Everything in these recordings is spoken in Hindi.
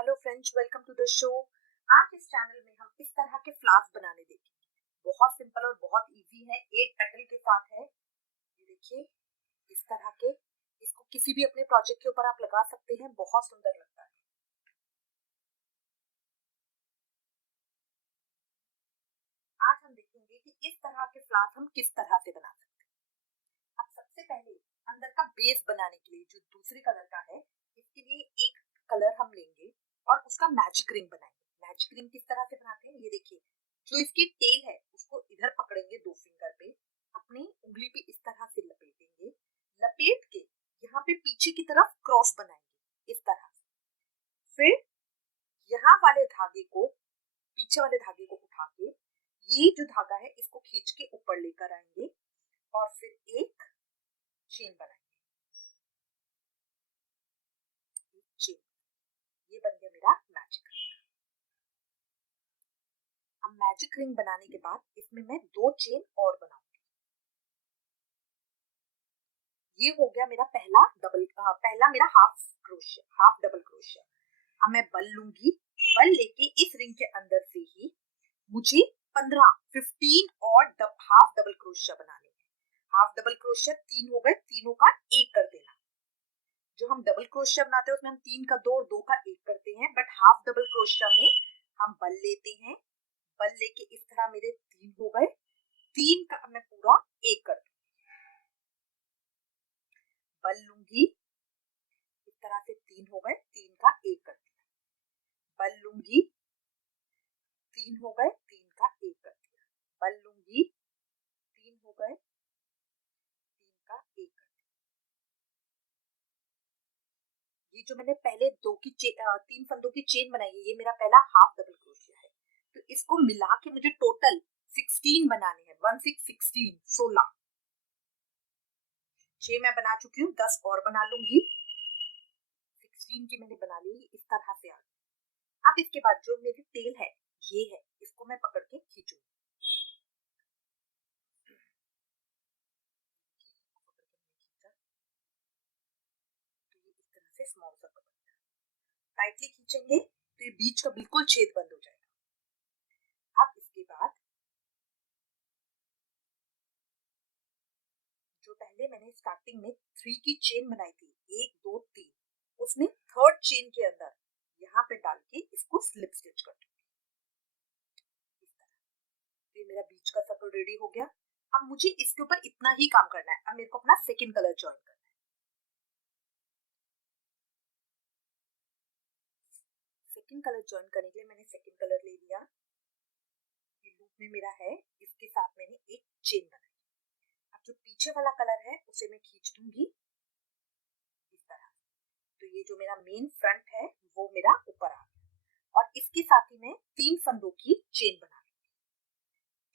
Hello friends, welcome to the show. आज इस चैनल में हम इस तरह के फ्लावर्स बनाने देखेंगे। बहुत सिंपल और बहुत इजी है। एक पेटल के साथ है, ये देखिए इस तरह के। इसको किसी भी अपने प्रोजेक्ट के ऊपर आप लगा सकते हैं, बहुत सुंदर लगता है। आज हम देखेंगे कि इस तरह के फ्लावर्स हम किस तरह से बना सकते हैं। अब सबसे पहले अंदर का बेस बनाने के लिए जो दूसरे कलर का है, इसके लिए एक कलर हम लेंगे और उसका मैजिक रिंग बनाएंगे। मैजिक रिंग किस तरह से बनाते हैं, ये देखिए। जो इसकी टेल है उसको इधर पकड़ेंगे, दो फिंगर पे अपनी उंगली पे इस तरह से लपेटेंगे। लपेट के यहाँ पे पीछे की तरफ क्रॉस बनाएंगे इस तरह से। फिर यहाँ वाले धागे को, पीछे वाले धागे को उठा के, ये जो धागा है इसको खींच के ऊपर लेकर आएंगे और फिर एक चेन बनाएंगे। चेन, ये बन गया मेरा मैजिक रिंग। अब मैजिक रिंग बनाने के बाद इसमें मैं दो चेन और बनाऊंगी। ये हो गया मेरा पहला मेरा हाफ डबल क्रोशिया। अब मैं बल लूंगी। बल लेके इस रिंग के अंदर से ही मुझे 15 और हाफ डबल क्रोशिया बनाने हैं। हाफ डबल क्रोशिया तीन हो गए, तीनों का एक कर देना। जो हम डबल क्रोशिया बनाते हैं उसमें हम तीन का दो और दो का एक करते हैं, बट हाफ डबल क्रोशिया में हम बल लेते हैं। बल लेके इस तरह मेरे तीन हो गए, तीन का मैं पूरा एक कर दूंगी। बल लूंगी, इस तरह से तीन हो गए, तीन का एक कर दिया। बल लूंगी, तीन हो गए, तीन का एक कर दिया। बल लूंगी, तीन हो गए, तीन का एक कर दिया। ये जो मैंने पहले तीन फंदों की चेन बनाई है, ये मेरा पहला हाफ डबल क्रोशिया है। तो इसको मिला के मुझे टोटल 16 बनाने हैं। 16 16। 6 मैं बना चुकी हूँ, 10 और बना लूंगी। 16 की मैंने बना ली, इस तरह से आ गई। अब इसके बाद जो मेरी टेल है, ये है, इसको मैं पकड़ के खींचूंगी। तो ये इस तरह से स्मॉल सा बन गया। टाइटली खींचेंगे तो ये बीच का बिल्कुल छेद बंद हो जाएगा। अब इसके बाद जो पहले मैंने स्टार्टिंग में 3 की चेन बनाई थी, 1 2 3, उसमें थर्ड चेन के अंदर यहाँ पे डाल के इसको स्लिप स्टिच कर दूंगी इस तरह। तो ये मेरा बीच का सर्कल रेडी हो गया। अब मुझे इसके ऊपर इतना ही काम करना है। अब मेरे को अपना सेकंड कलर ज्वाइन करना है। सेकंड कलर ज्वाइन करने के लिए मैंने सेकंड कलर ले लिया। ये लूप में मेरा है, इसके साथ मैंने एक चेन बनाई। अब जो पीछे वाला कलर है उसे मैं खींच दूंगी इस तरह। तो ये जो मेरा मेन फ्रंट है वो मेरा ऊपर आ गया और इसके साथ ही मैं तीन फंदों की चेन बना ली।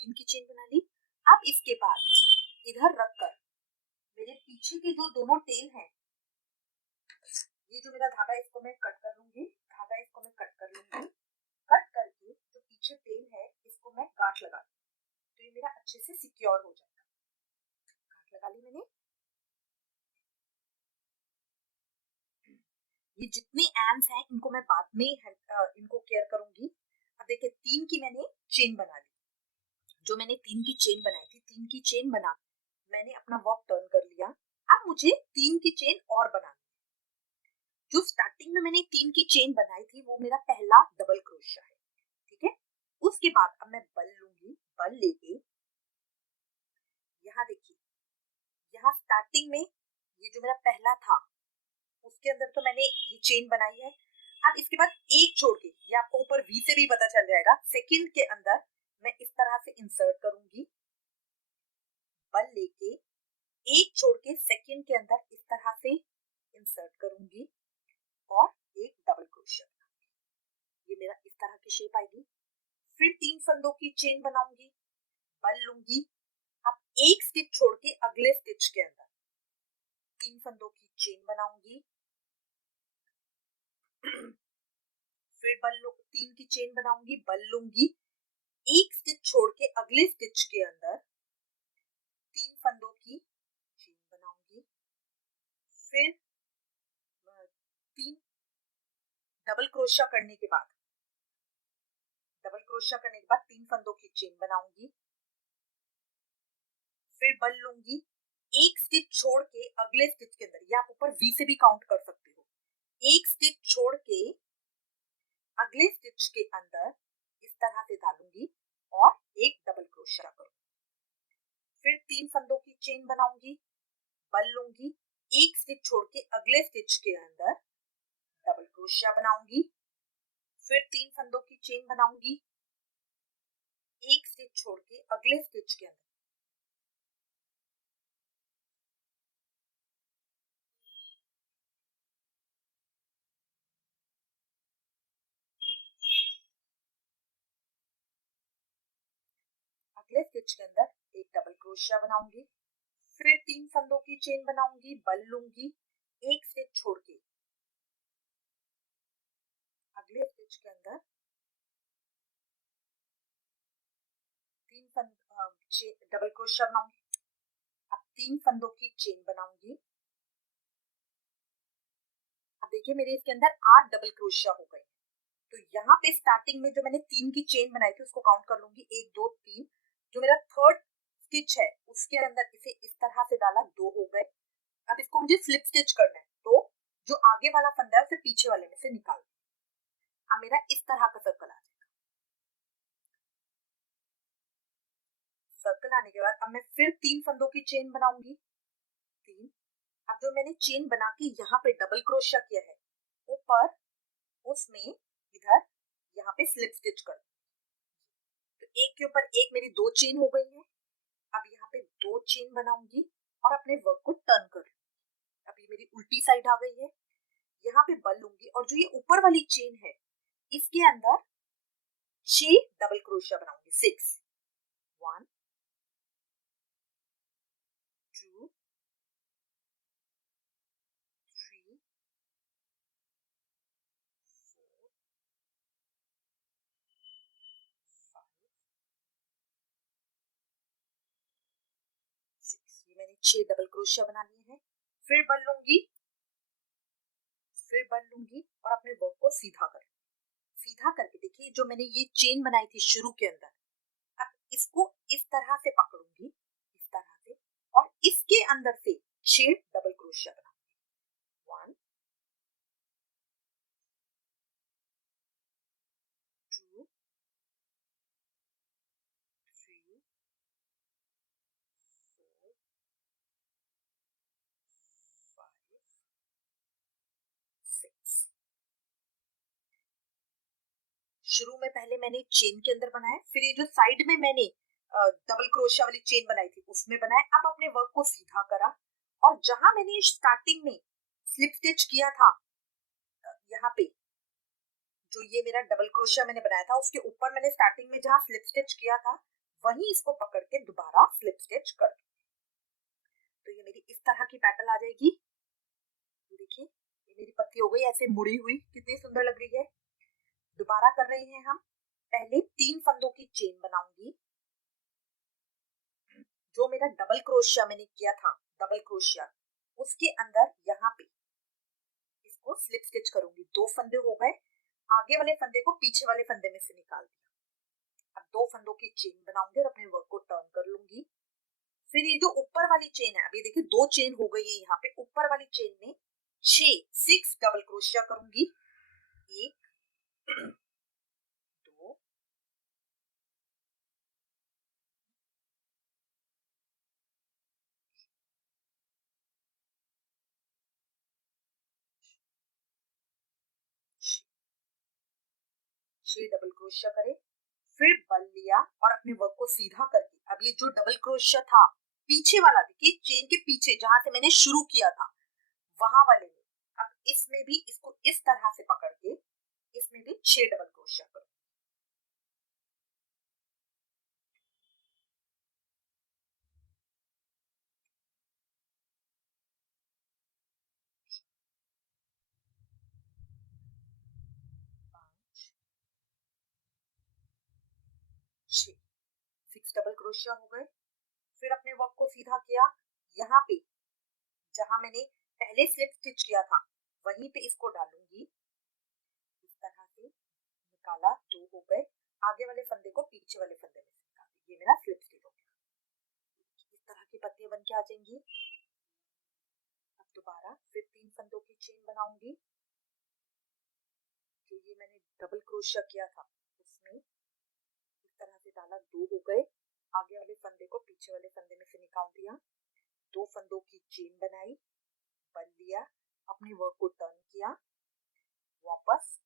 तीन की चेन बना ली। अब इसके बाद इधर रखकर मेरे पीछे के जो दोनों टेल हैं, ये जो मेरा धागा इसको मैं कट कर लूंगी। धागा इसको मैं कट कर लूंगी। कट करके जो पीछे टेल है इसको मैं गांठ लगा दूंगी। तो ये मेरा अच्छे से सिक्योर हो जाएगा। गांठ लगा ली मैंने। ये जितने एंड्स हैं इनको मैं बाद में इनको केयर करूंगी। अब देखिए, तीन की मैंने चेन बना ली। जो मैंने तीन की चेन बनाई थी, तीन की चेन बना मैंने अपना वर्क टर्न कर लिया। अब मुझे तीन की चेन और बनानी। जो स्टार्टिंग में मैंने तीन की चेन बनाई थी वो मेरा पहला डबल क्रोशिया है, ठीक है। उसके बाद अब मैं बल लूंगी। बल लेके यहाँ देखिए, यहाँ स्टार्टिंग में ये जो मेरा पहला था उसके अंदर तो मैंने ये चेन बनाई है। अब इसके बाद एक छोड़ के, ये आपको ऊपर वी से भी पता चल जाएगा, सेकंड के अंदर मैं इस तरह से इंसर्ट करूंगी। बल लेके एक छोड़ के सेकंड के अंदर इस तरह से इंसर्ट करूंगी और एक डबल क्रोशिया। ये मेरा इस तरह की शेप आएगी। फिर तीन फंदों की चेन बनाऊंगी। बल लूंगी। अब एक स्टिच छोड़ के अगले स्टिच के अंदर तीन फंदों की चेन बनाऊंगी। फिर तीन की चेन बनाऊंगी, बल लूंगी। एक स्टिच छोड़ के अगले स्टिच के अंदर तीन फंदों की चेन बनाऊंगी। फिर तीन डबल क्रोशिया करने के बाद 3 फंदों की चेन बनाऊंगी, फिर बल लूंगी, एक स्टिच छोड़ के अगले स्टिच के अंदर, या आप ऊपर वी से भी काउंट कर सकते हो, एक स्टिच छोड़ के अगले स्टिच के अंदर इस तरह से डालूंगी और एक डबल क्रोशिया करूंगी, फिर 3 फंदों की चेन बनाऊंगी, बल लूंगी, एक स्टिच छोड़ के अगले स्टिच के अंदर डबल क्रोशिया बनाऊंगी, फिर 3 फंदों की चेन बनाऊंगी, एक स्टिच छोड़ के अगले स्टिच के अंदर अगले स्टिच के अंदर एक डबल क्रोशिया बनाऊंगी, फिर 3 फंदों की चेन बनाऊंगी, बल लूंगी, एक स्टिच छोड़ के अगले स्टिच के अंदर 3 डबल क्रोशिया बनाऊंगी। अब 3 फंदों की चेन बनाऊंगी। अब देखिए मेरे इसके अंदर 8 डबल क्रोशिया हो गए। तो यहाँ पे स्टार्टिंग में जो मैंने 3 की चेन बनाई थी उसको काउंट कर लूंगी, 1 2 3। जो मेरा थर्ड स्टिच है उसके अंदर इसे इस तरह से डाला, 2 हो गए। अब इसको मुझे स्लिप स्टिच करना है, तो जो आगे वाला फंदा है उसे पीछे वाले में से निकाल। अब मेरा इस तरह का सर्कल आ जाएगा। सर्कल आने के बाद अब मैं फिर 3 फंदों की चेन बनाऊंगी, 3। अब जो मैंने चेन बना के यहाँ पे डबल क्रोशिया किया है ऊपर, उसमें इधर यहाँ पे स्लिप स्टिच कर, तो एक के ऊपर एक मेरी 2 चेन हो गई है। अब यहाँ पे 2 चेन बनाऊंगी और अपने वर्क को टर्न कर लूंगी। अब ये मेरी उल्टी साइड आ गई है। यहाँ पे बल लूंगी और जो ये ऊपर वाली चेन है इसके अंदर 6 डबल क्रोशिया बनाऊंगी, 6, 1 2 3 4 5 6। ये मैंने 6 डबल क्रोशिया बना लिए हैं। फिर बल लूंगी, और अपने वर्क को सीधा कर, सीधा करके देखिए जो मैंने ये चेन बनाई थी शुरू के अंदर, अब इसको इस तरह से पकड़ूंगी, इस तरह से, और इसके अंदर से 6 डबल क्रोशिया बनाऊंगी, 1 2 3 4 5 6। शुरू में पहले मैंने चेन के अंदर बनाया, फिर ये जो साइड में मैंने डबल क्रोशिया वाली चेन बनाई थी उसमें बनाया। अब अपने वर्क को सीधा करा और जहां मैंने स्टार्टिंग में स्लिप स्टिच किया था, यहाँ पे जो ये मेरा डबल क्रोशिया मैंने बनाया था उसके ऊपर मैंने स्टार्टिंग में जहां स्लिप स्टिच किया था वहीं इसको पकड़ के दोबारा स्लिप स्टिच कर दूं। तो ये मेरी इस तरह की पैटर्न आ जाएगी। ये देखिए ये मेरी पत्ती हो गई ऐसे मुड़ी हुई, कितनी सुंदर लग रही है। दोबारा कर रहे हैं हम। पहले 3 फंदों की चेन बनाऊंगी, जो मेरा डबल क्रोशिया मैंने किया था, डबल क्रोशिया उसके अंदर यहाँ पे इसको स्लिप स्टिच करूंगी। 2 फंदे हो गए, आगे वाले फंदे को पीछे वाले फंदे में से निकाल दिया। अब 2 फंदों की चेन बनाऊंगी और अपने वर्क को टर्न कर लूंगी। फिर ये जो ऊपर वाली चेन है, अभी देखिए 2 चेन हो गई है, यहाँ पे ऊपर वाली चेन में 6 डबल क्रोशिया करूंगी, 1 2 6 डबल क्रोशिया करे, फिर बल लिया और अपने वर्क को सीधा करके, अब ये जो डबल क्रोशिया था पीछे वाला, देखिए चेन के पीछे जहां से मैंने शुरू किया था वहां वाले में, अब इसमें भी इसको इस तरह से पकड़ के इसमें भी 6 डबल क्रोशिया करो। पांच 6 6 डबल क्रोशिया हो गए। फिर अपने वर्क को सीधा किया, यहाँ पे जहां मैंने पहले स्लिप स्टिच किया था वहीं पे इसको डालूंगी, निकाला, 2 हो गए, आगे वाले फंदे को पीछे वाले फंदे में से निकाल दिया, ये मेरा स्लिप स्टिच हो गया। इस तरह की पत्तियां बन के आ जाएंगी। अब दोबारा फिर 3 फंदों की चेन बनाऊंगी। जो ये मैंने डबल क्रोशिया किया था उसमें इस तरह से डाला, 2 हो गए, आगे वाले फंदे को पीछे वाले फंदे में से निकाल दिया, 2 फंदों की चेन बनाई, बन लिया, अपने वर्क को टर्न किया, वापस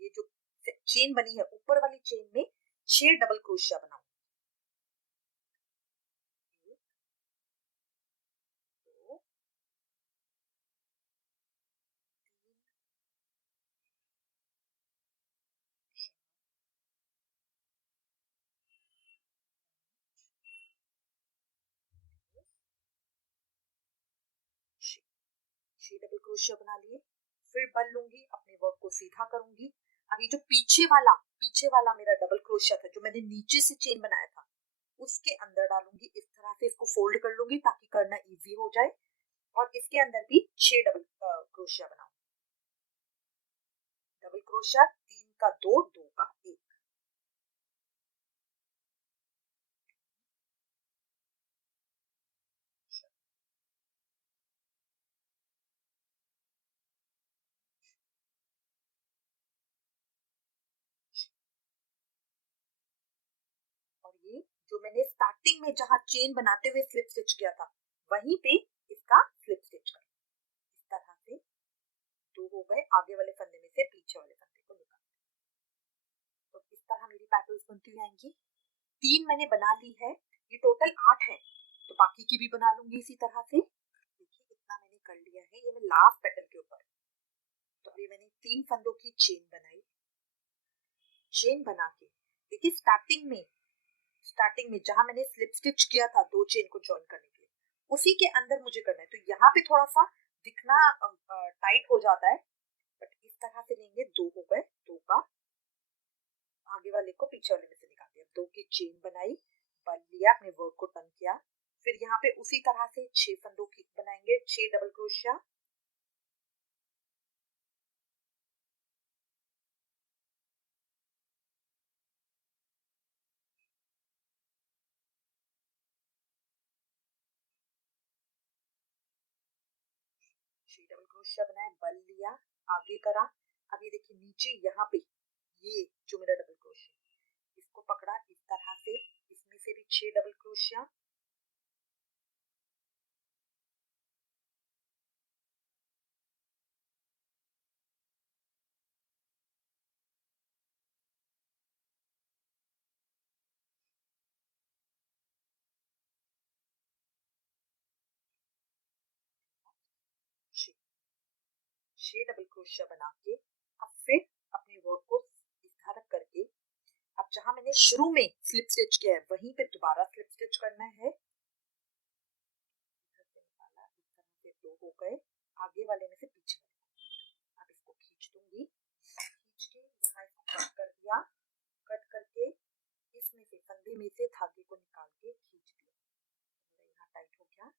ये जो चेन बनी है ऊपर वाली चेन में 6 डबल क्रोशिया बनाऊं। 1 2 3 6 डबल क्रोशिया बना लिए। फिर बन लूंगी, अपने वर्क को सीधा करूंगी। अब ये जो पीछे वाला मेरा डबल क्रोशिया था जो मैंने नीचे से चेन बनाया था उसके अंदर डालूंगी, इस तरह से इसको फोल्ड कर लूंगी ताकि करना इजी हो जाए, और इसके अंदर भी 6 डबल क्रोशिया बनाऊंगी। डबल क्रोशिया 3 का 2, 2 का 1। और ये जो मैंने स्टार्टिंग में जहां चेन बनाते हुए स्लिप स्टिच किया था वहीं पे इसका स्लिप स्टिच कर, इस तरह से 2 हो गए, आगे वाले फंदे में से पीछे वाले फंदे को निकाल। तो इस तरह मेरी पैटर्न्स बनती हुई आएंगी। 3 मैंने बना ली है, ये टोटल 8 है, तो बाकी की भी बना लूंगी इसी तरह से। देखिए इतना मैंने कर लिया है, ये मैं लास्ट पैटर्न के ऊपर। तो अभी मैंने 3 फंदों की चेन बनाई, चेन बना के देखिए स्टार्टिंग में जहां मैंने स्लिप स्टिच किया था 2 चेन को जॉइन करने के लिए उसी के अंदर मुझे करना है। तो यहाँ पे थोड़ा सा दिखना टाइट हो जाता है, बट इस तरह से लेंगे, 2 हो गए, 2 का आगे वाले को पीछे वाले में से निकाल दिया, 2 की चेन बनाई, बन लिया, अपने वर्क को टर्न किया। फिर यहाँ पे उसी तरह से 6 फंदों की बनाएंगे, 6 डबल क्रोशिया, डबल क्रोशिया बनाए, बन लिया, आगे करा। अब ये देखिए नीचे यहाँ पे ये जो मेरा डबल क्रोशिया, इसको पकड़ा इस तरह से, इसमें से भी 6 डबल क्रोशिया, छह डबल क्रोशिया बना के अब फिर अपने वर्क को इस तरह करके, अब जहां मैंने शुरू में स्लिप स्टिच किया है वहीं पे दोबारा स्लिप स्टिच करना है। इधर से निकाला, इस तरह से 2 हो गए, आगे वाले में से पीछे वाले। अब इसको खींच दूंगी, खींच के यहाँ इसको कट कर दिया, कट करके इसमें से फंदे में से धागे को निकाल के खींच दिया, यहाँ टाइट हो गया।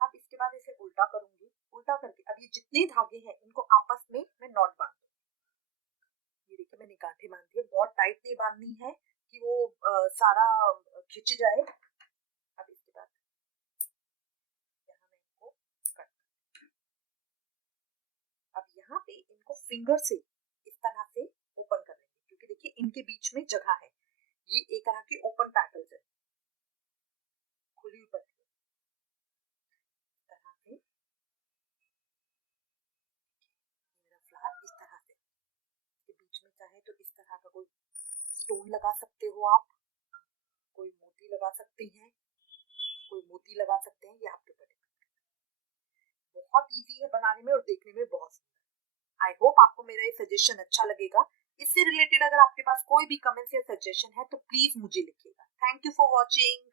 अब इसके बाद इसे उल्टा करूंगी, उल्टा करके अब ये जितने धागे हैं इनको आपस में मैं नॉट बांध दूंगी। ये देखिए मैंने गांठें बांध दी है, बहुत टाइट नहीं बांधनी है कि वो सारा खिंच जाए। अब इसके बाद यहाँ मैं इनको कट, अब यहाँ पे इनको फिंगर से इस तरह से ओपन कर लेंगे, क्योंकि देखिए इनके बीच में जगह है, ये एक तरह की ओपन पैटर्न है, खुली हुई पत्ती इस तरह से। मेरा फ्लावर इस तरह से, इसके बीच में चाहे तो इस तरह का कोई स्टोन लगा सकते हो आप, कोई मोती लगा सकते हैं, कोई मोती लगा सकते हैं, ये आपके ऊपर डिपेंड है। बहुत इजी है बनाने में और देखने में बहुत सुंदर। आई होप आपको मेरा ये सजेशन अच्छा लगेगा। इससे रिलेटेड अगर आपके पास कोई भी कमेंट्स या सजेशन है तो प्लीज मुझे लिखिएगा। Thank you for watching.